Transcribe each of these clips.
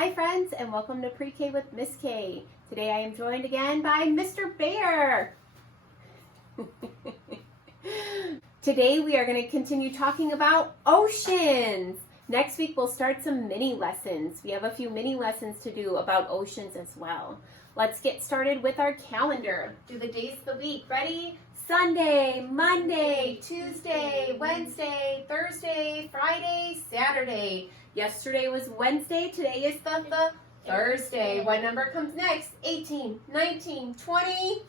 Hi friends, and welcome to Pre-K with Miss K. Today I am joined again by Mr. Bear. Today we are going to continue talking about oceans. Next week we'll start some mini lessons. We have a few mini lessons to do about oceans as well. Let's get started with our calendar. Do the days of the week. Ready? Sunday, Monday, Tuesday, Wednesday, Thursday, Friday, Saturday. Yesterday was Wednesday. Today is the Thursday. What number comes next? 18, 19, 20.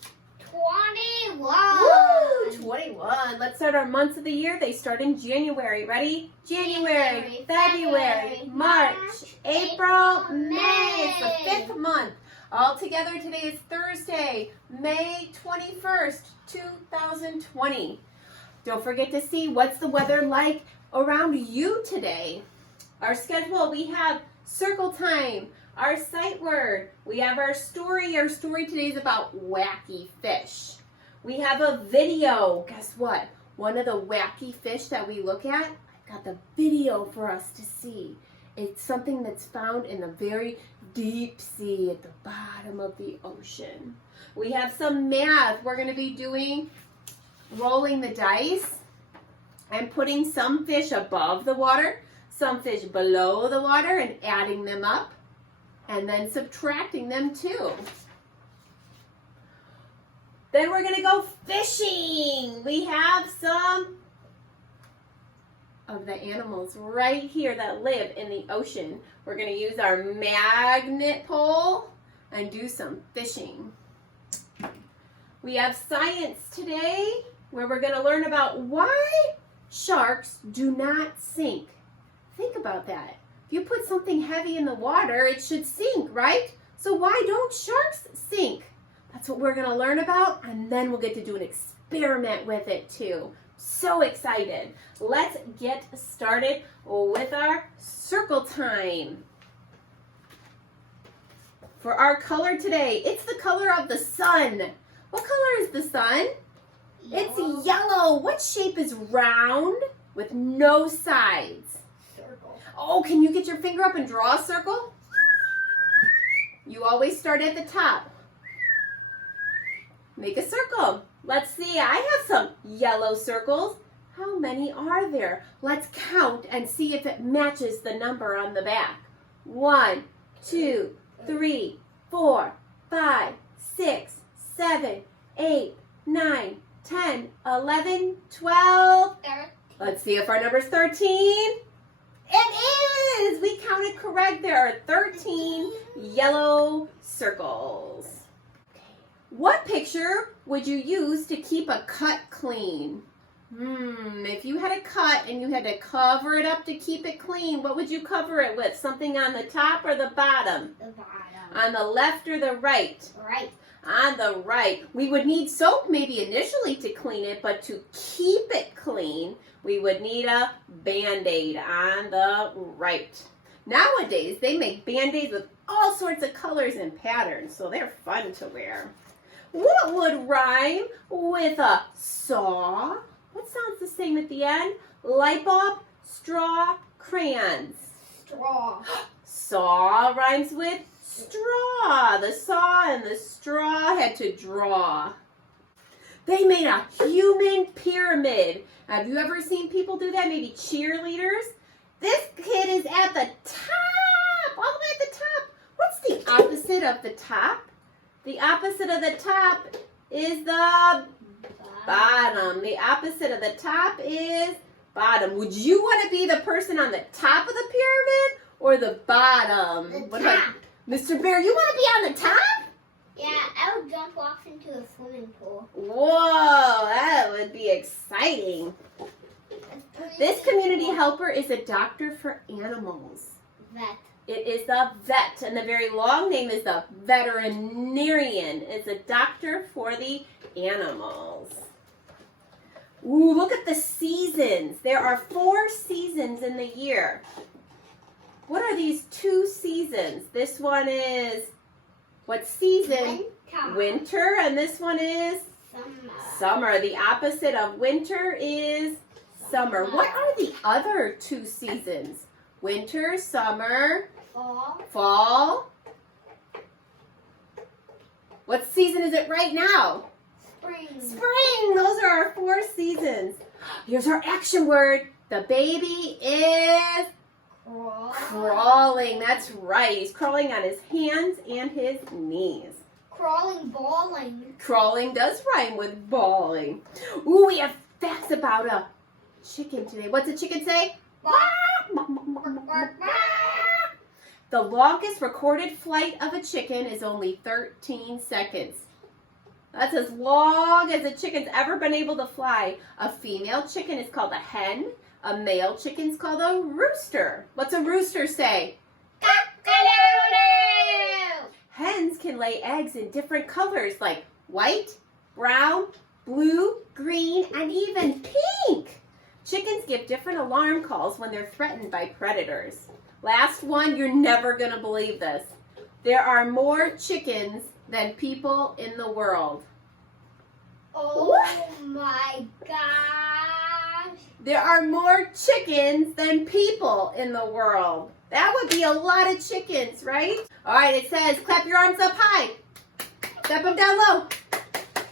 21. Woo! 21. Let's start our months of the year. They start in January. Ready? January, February, March, April, May. It's the 5th month. All together, today is Thursday, May 21st, 2020. Don't forget to see what's the weather like around you today. Our schedule, we have circle time, our sight word, we have our story. Our story today is about wacky fish. We have a video. Guess what? One of the wacky fish that we look at, I've got the video for us to see. It's something that's found in the very deep sea at the bottom of the ocean. We have some math. We're going to be doing rolling the dice and putting some fish above the water, some fish below the water, and adding them up and then subtracting them too. Then we're going to go fishing. We have some of the animals right here that live in the ocean. We're going to use our magnet pole and do some fishing. We have science today where we're going to learn about why sharks do not sink. Think about that. If you put something heavy in the water, it should sink, right? So why don't sharks sink? That's what we're going to learn about, and then we'll get to do an experiment with it too. So excited. Let's get started with our circle time. For our color today, it's the color of the sun. What color is the sun? Yellow. It's yellow. What shape is round with no sides? Circle. Oh, can you get your finger up and draw a circle? You always start at the top. Make a circle. Let's see, I have some yellow circles. How many are there? Let's count and see if it matches the number on the back. 1, 2, 3, 4, 5, 6, 7, 8, 9, 10, 11, 12. 13. Let's see if our number's 13. It is! We counted correct. There are 13 yellow circles. What picture would you use to keep a cut clean? If you had a cut and you had to cover it up to keep it clean, what would you cover it with? Something on the top or the bottom? The bottom. On the left or the right? Right. On the right. We would need soap maybe initially to clean it, but to keep it clean, we would need a Band-Aid on the right. Nowadays, they make Band-Aids with all sorts of colors and patterns, so they're fun to wear. What would rhyme with a saw? What sounds the same at the end? Light bulb, straw, crayons. Straw. Saw rhymes with straw. The saw and the straw had to draw. They made a human pyramid. Have you ever seen people do that? Maybe cheerleaders? This kid is at the top, all the way at the top. What's the opposite of the top? The opposite of the top is the bottom. The opposite of the top is bottom. Would you want to be the person on the top of the pyramid or the bottom? The What top. about Mr. Bear? You want to be on the top? Yeah, I would jump off into a swimming pool. Whoa, that would be exciting. This community helper is a doctor for animals. Vet. It is the vet, and the very long name is the veterinarian. It's a doctor for the animals. Ooh, look at the seasons. There are 4 seasons in the year. What are these 2 seasons? This one is, what season? Winter. Winter, and this one is Summer. summer. The opposite of winter is summer. What are the other 2 seasons? Winter, summer, Fall. Fall. What season is it right now? Spring. Spring. Those are our 4 seasons. Here's our action word. The baby is crawling. That's right. He's crawling on his hands and his knees. Crawling, bawling. Crawling does rhyme with bawling. Ooh, we have facts about a chicken today. What's a chicken say? The longest recorded flight of a chicken is only 13 seconds. That's as long as a chicken's ever been able to fly. A female chicken is called a hen. A male chicken is called a rooster. What's a rooster say? Cock-a-doodle-doo. Hens can lay eggs in different colors like white, brown, blue, green, and even pink. Chickens give different alarm calls when they're threatened by predators. Last one, you're never going to believe this. There are more chickens than people in the world. Oh my gosh. There are more chickens than people in the world. That would be a lot of chickens, right? All right, it says clap your arms up high. Clap them down low.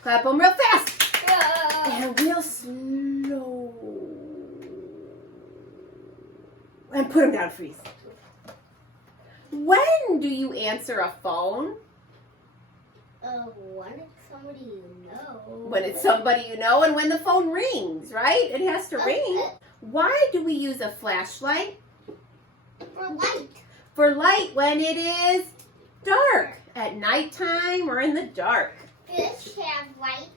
Clap them real fast. And real slow. And put them down, freeze. When do you answer a phone? When it's somebody you know. When it's somebody you know and when the phone rings, right? It has to ring. Why do we use a flashlight? For light. For light when it is dark, at nighttime or in the dark. Fish have lights.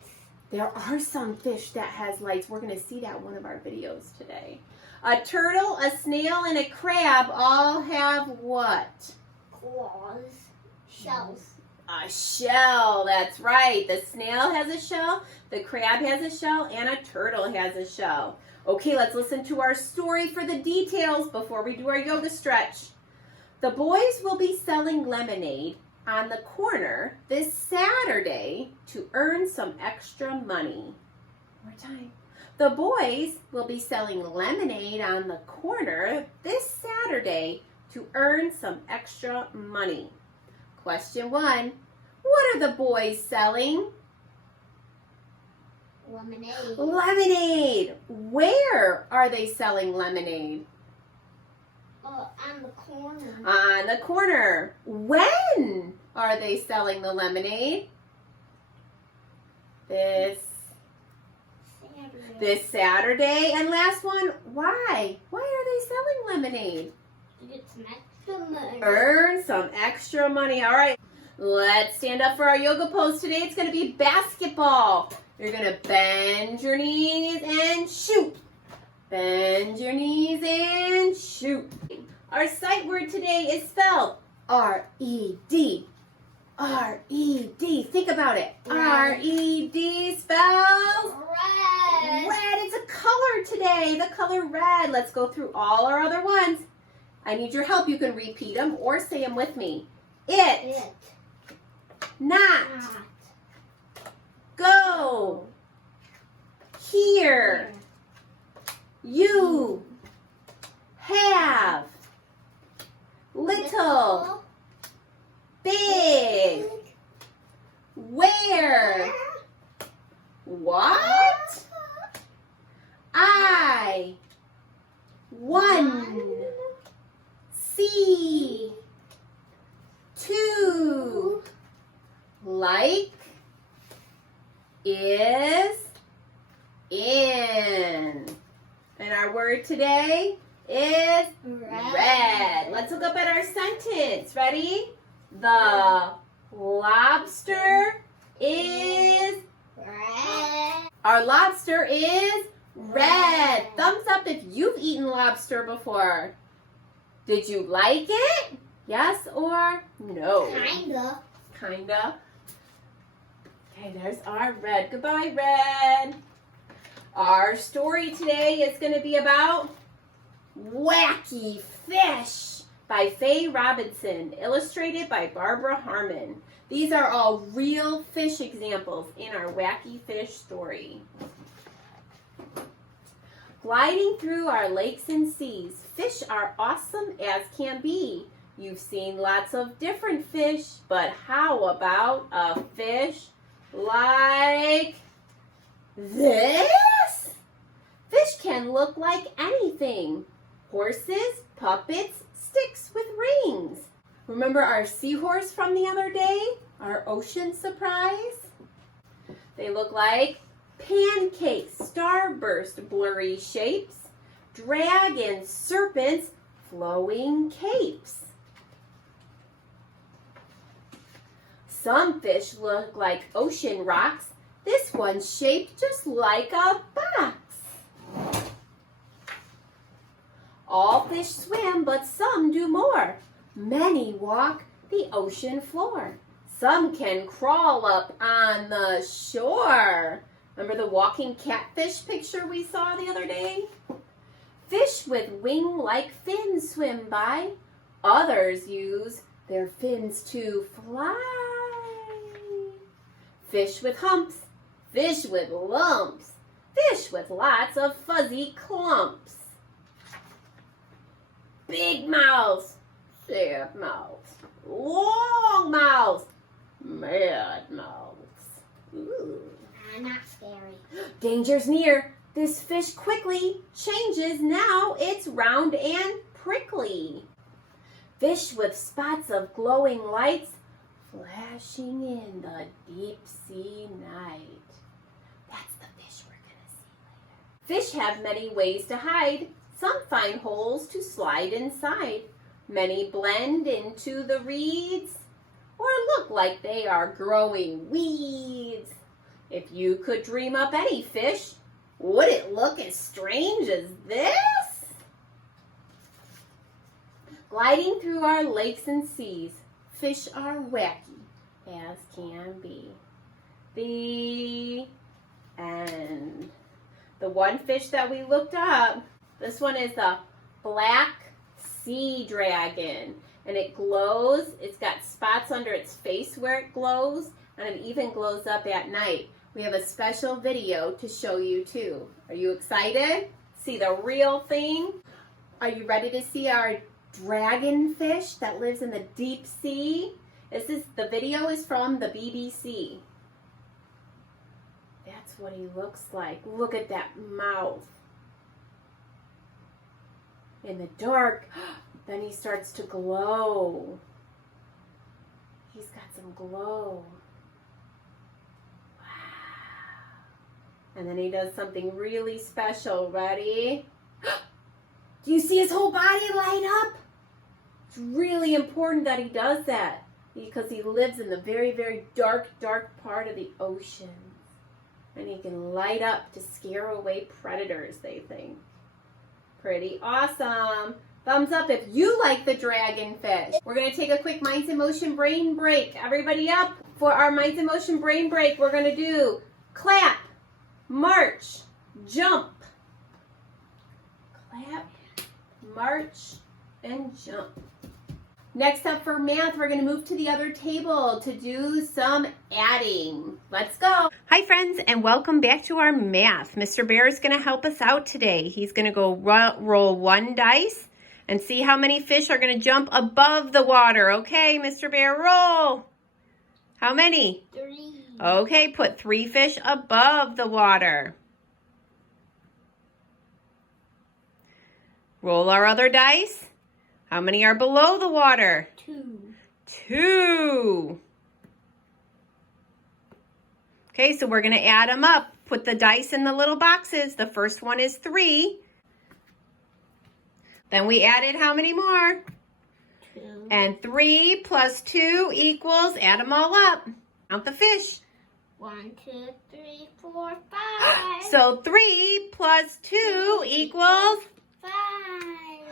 There are some fish that has lights. We're going to see that in one of our videos today. A turtle, a snail, and a crab all have what? Claws. Shells. A shell, that's right. The snail has a shell, the crab has a shell, and a turtle has a shell. Okay, let's listen to our story for the details before we do our yoga stretch. The boys will be selling lemonade on the corner this Saturday to earn some extra money. One more time. The boys will be selling lemonade on the corner this Saturday to earn some extra money. Question 1. What are the boys selling? Lemonade. Lemonade. Where are they selling lemonade? On the corner. On the corner. When are they selling the lemonade? This Saturday. And last one, why? Why are they selling lemonade? To get some extra money. Earn some extra money. All right, let's stand up for our yoga pose today. It's going to be basketball. You're going to bend your knees and shoot. Bend your knees and shoot. Our sight word today is spelled R-E-D. R-E-D. Think about it. R-E-D spells Red. red. It's a color today. The color red. Let's go through all our other ones. I need your help. You can repeat them or say them with me. It. Not. Go. Here. You. Have. Little. Big. Where. What? I. One. See. Two. Like. Is. In. And our word today is red. Let's look up at our sentence. Ready? The lobster is Red. Our lobster is red. Thumbs up if you've eaten lobster before. Did you like it? Yes or no? Kinda. Kinda. Okay, there's our red. Goodbye, red. Our story today is going to be about Wacky Fish by Faye Robinson, illustrated by Barbara Harmon. These are all real fish examples in our Wacky Fish story. Gliding through our lakes and seas, fish are awesome as can be. You've seen lots of different fish, but how about a fish like this? Fish can look like anything. Horses, puppets, sticks with rings. Remember our seahorse from the other day? Our ocean surprise? They look like pancakes, starburst, blurry shapes, dragons, serpents, flowing capes. Some fish look like ocean rocks. This one's shaped just like a box. All fish swim, but some do more. Many walk the ocean floor. Some can crawl up on the shore. Remember the walking catfish picture we saw the other day? Fish with wing-like fins swim by. Others use their fins to fly. Fish with humps, fish with lumps, fish with lots of fuzzy clumps. Big mouths, sad mouths, long mouths, mad mouths. Ooh. Not scary. Danger's near. This fish quickly changes. Now it's round and prickly. Fish with spots of glowing lights flashing in the deep sea night. That's the fish we're going to see later. Fish have many ways to hide. Some find holes to slide inside. Many blend into the reeds or look like they are growing weeds. If you could dream up any fish, would it look as strange as this? Gliding through our lakes and seas, fish are wacky as can be. The end. The one fish that we looked up, this one is the black sea dragon. And it glows. It's got spots under its face where it glows, and it even glows up at night. We have a special video to show you too. Are you excited? See the real thing? Are you ready to see our dragonfish that lives in the deep sea? The video is from the BBC. That's what he looks like. Look at that mouth. In the dark, then he starts to glow. He's got some glow. And then he does something really special. Ready? Do you see his whole body light up? It's really important that he does that because he lives in the very, very dark, dark part of the ocean. And he can light up to scare away predators, they think. Pretty awesome. Thumbs up if you like the dragonfish. We're going to take a quick Minds in Motion brain break. Everybody up for our Minds in Motion brain break. We're going to do clap, march, jump. Clap, march, and jump. Next up for math, we're going to move to the other table to do some adding. Let's go. Hi friends, and welcome back to our math. Mr. Bear is going to help us out today. He's going to go roll one dice and see how many fish are going to jump above the water. Okay, Mr. Bear, roll. How many? 3. Okay, put 3 fish above the water. Roll our other dice. How many are below the water? 2. 2. Okay, so we're going to add them up. Put the dice in the little boxes. The first one is 3. Then we added how many more? 2. And 3 plus 2 equals, add them all up. Count the fish. 1, 2, 3, 4, 5. So 3 plus 2 equals 5.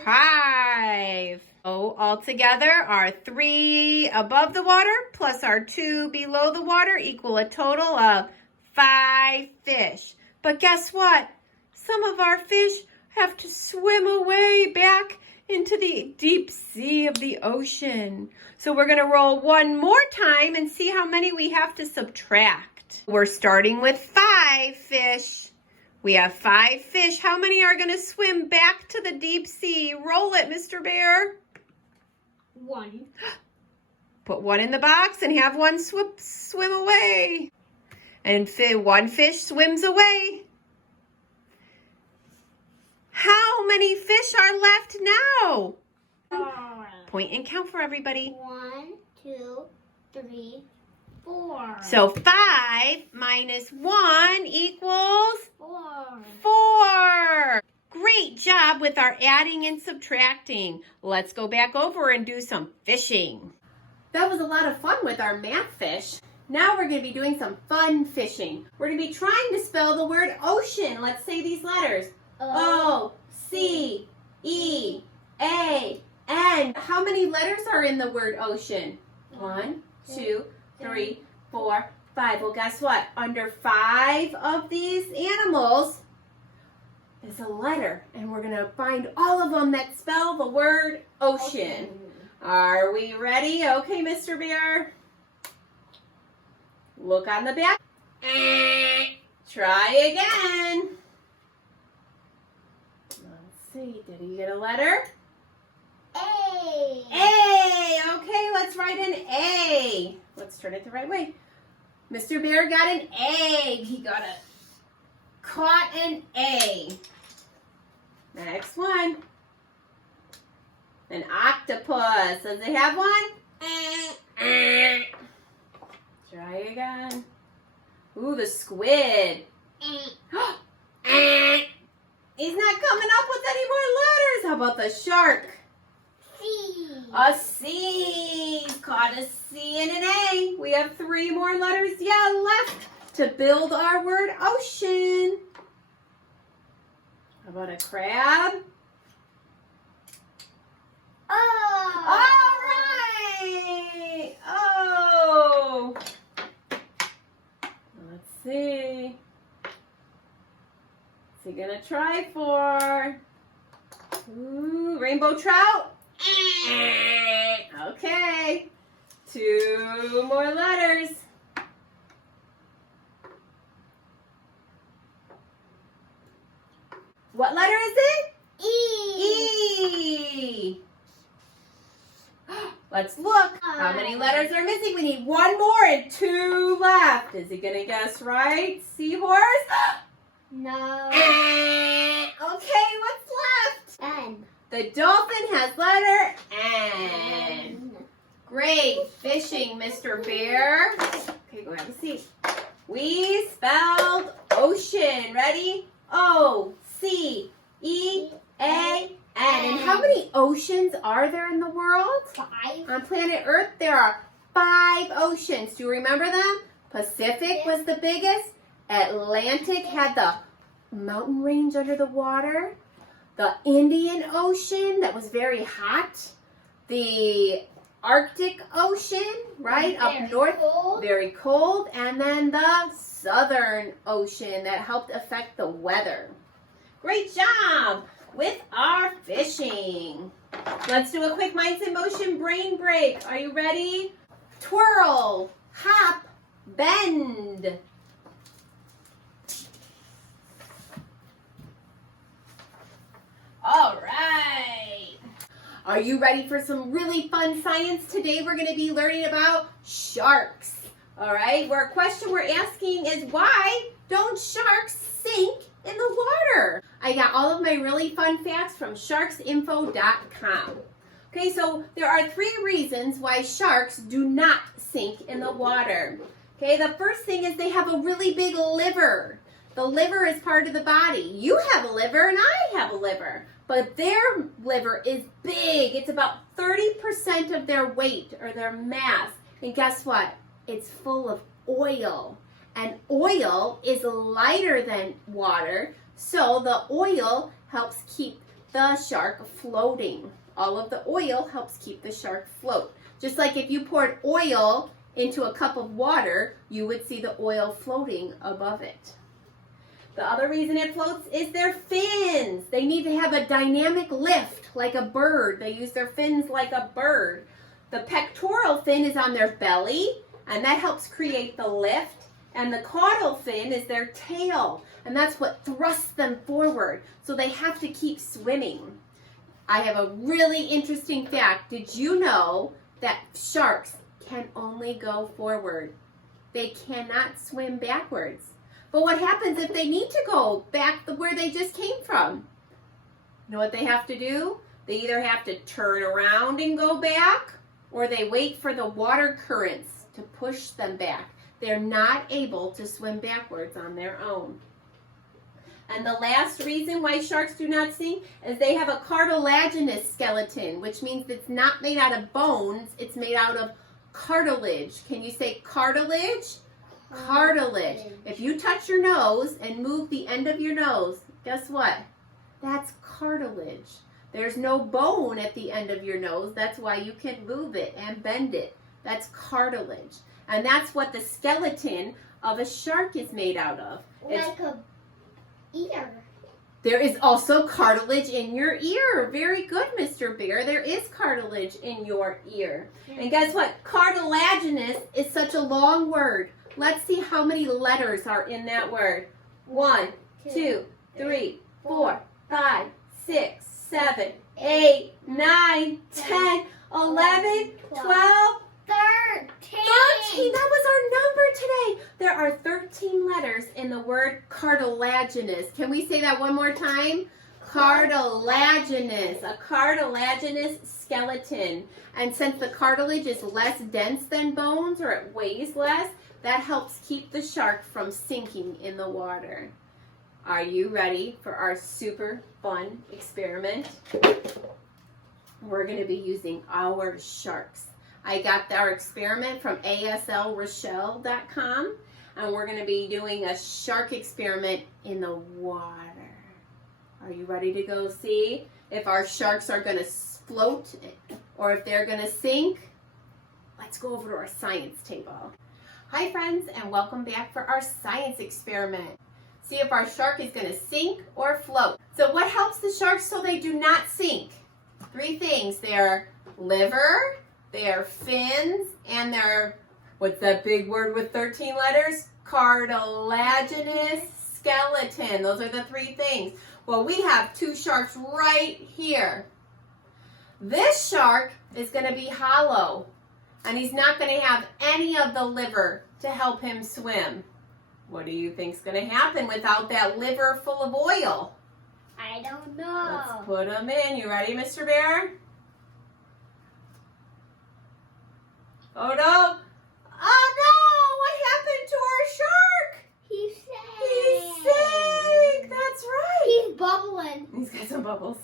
5. So altogether, our 3 above the water plus our 2 below the water equal a total of 5 fish. But guess what? Some of our fish have to swim away back into the deep sea of the ocean. So we're going to roll one more time and see how many we have to subtract. We're starting with 5 fish. We have 5 fish. How many are going to swim back to the deep sea? Roll it, Mr. Bear. 1. Put 1 in the box and have 1 swim away. And 1 fish swims away. How many fish are left now? 4. Point and count for everybody. 1, 2, 3, 4. So 5 minus 1 equals 4. 4. Great job with our adding and subtracting. Let's go back over and do some fishing. That was a lot of fun with our math fish. Now we're going to be doing some fun fishing. We're going to be trying to spell the word ocean. Let's say these letters. O, C, E, A, N. How many letters are in the word ocean? 1, 2, 3, 4, 5. Well, guess what? Under 5 of these animals is a letter, and we're going to find all of them that spell the word ocean. Are we ready? Okay, Mr. Bear. Look on the back. Try again. Let's see. Did he get a letter? A. A. Okay, let's write an A. Let's turn it the right way. Mr. Bear got an egg. He caught an A. Next one. An octopus. Does it have one? Try again. Ooh, the squid. He's not coming up with any more letters. How about the shark? C. A C. Caught a C and an A. We have 3 more letters left to build our word ocean. How about a crab? O. All right. Oh. Let's see. What's he gonna try for? Ooh, rainbow trout? Okay. 2 more letters. What letter is it? E. E. Let's look. How many letters are missing? We need 1 more and 2 left. Is he gonna guess right? Seahorse? No. Okay, what's left? N. The dolphin has letter N. Great fishing, Mr. Bear. Okay, go have a seat. We spelled ocean. Ready? O-C-E-A-N. And how many oceans are there in the world? 5. On planet Earth, there are 5 oceans. Do you remember them? Pacific was the biggest. Atlantic had the mountain range under the water. The Indian Ocean, that was very hot. The Arctic Ocean, right up north, very cold. And then the Southern Ocean that helped affect the weather. Great job with our fishing. Let's do a quick minds in motion brain break. Are you ready? Twirl, hop, bend. All right. Are you ready for some really fun science? Today we're going to be learning about sharks. All right, our question we're asking is, why don't sharks sink in the water? I got all of my really fun facts from sharksinfo.com. Okay, so there are 3 reasons why sharks do not sink in the water. Okay, the first thing is they have a really big liver. The liver is part of the body. You have a liver and I have a liver, but their liver is big. It's about 30% of their weight or their mass. And guess what? It's full of oil. And oil is lighter than water, so the oil helps keep the shark floating. All of the oil helps keep the shark float. Just like if you poured oil into a cup of water, you would see the oil floating above it. The other reason it floats is their fins. They need to have a dynamic lift like a bird. They use their fins like a bird. The pectoral fin is on their belly, and that helps create the lift. And the caudal fin is their tail, and that's what thrusts them forward. So they have to keep swimming. I have a really interesting fact. Did you know that sharks can only go forward? They cannot swim backwards. But what happens if they need to go back where they just came from? You know what they have to do? They either have to turn around and go back, or they wait for the water currents to push them back. They're not able to swim backwards on their own. And the last reason why sharks do not sink is they have a cartilaginous skeleton, which means it's not made out of bones, it's made out of cartilage. Can you say cartilage? Cartilage. If you touch your nose and move the end of your nose, guess what? That's cartilage. There's no bone at the end of your nose. That's why you can move it and bend it. That's cartilage. And that's what the skeleton of a shark is made out of. Like a ear. There is also cartilage in your ear. Very good, Mr. Bear. There is cartilage in your ear. And guess what? Cartilaginous is such a long word. Let's see how many letters are in that word. 1, 2, 3, 4, 5, 6, 7, 8, 9, 10, 11, 12, 13. That was our number today. There are 13 letters in the word cartilaginous. Can we say that one more time? Cartilaginous. A cartilaginous skeleton. And since the cartilage is less dense than bones, or it weighs less, that helps keep the shark from sinking in the water. Are you ready for our super fun experiment? We're going to be using our sharks. I got our experiment from aslrochelle.com, and we're going to be doing a shark experiment in the water. Are you ready to go see if our sharks are going to float or if they're going to sink? Let's go over to our science table. Hi friends, and welcome back for our science experiment. See if our shark is going to sink or float. So what helps the sharks so they do not sink? 3 things. Their liver, their fins, and their, what's that big word with 13 letters? Cartilaginous skeleton. Those are the 3 things. Well, we have 2 sharks right here. This shark is going to be hollow, and he's not going to have any of the liver to help him swim. What do you think's going to happen without that liver full of oil? I don't know. Let's put him in. You ready, Mr. Bear? Oh no! Oh no! What happened to our shark? He sank! That's right. He's bubbling. He's got some bubbles.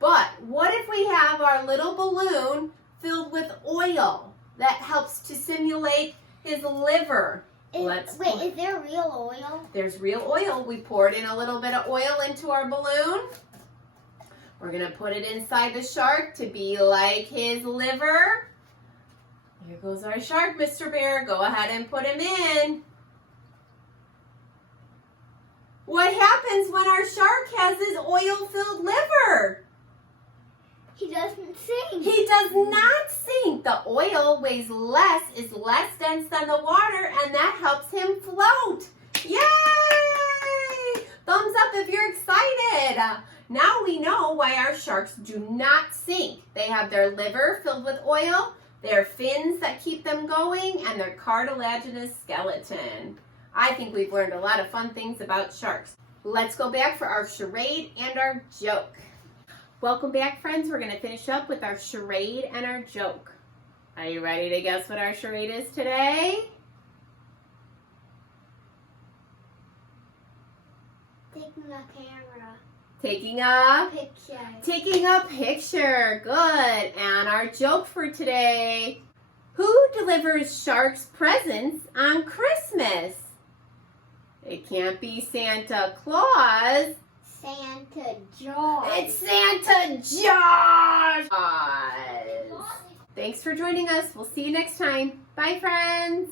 But what if we have our little balloon filled with oil that helps to simulate his liver? Is there real oil? There's real oil. We poured in a little bit of oil into our balloon. We're going to put it inside the shark to be like his liver. Here goes our shark, Mr. Bear. Go ahead and put him in. What happens when our shark has his oil-filled liver? He doesn't sink. He does not sink. The oil weighs less, is less dense than the water, and that helps him float. Yay! Thumbs up if you're excited. Now we know why our sharks do not sink. They have their liver filled with oil, their fins that keep them going, and their cartilaginous skeleton. I think we've learned a lot of fun things about sharks. Let's go back for our charade and our joke. Welcome back, friends. We're going to finish up with our charade and our joke. Are you ready to guess what our charade is today? Taking a camera. Taking a Picture. Taking a picture. Good. And our joke for today. Who delivers sharks presents on Christmas? It can't be Santa Claus. Santa Jaws. It's Santa Jaws. Thanks for joining us. We'll see you next time. Bye, friends.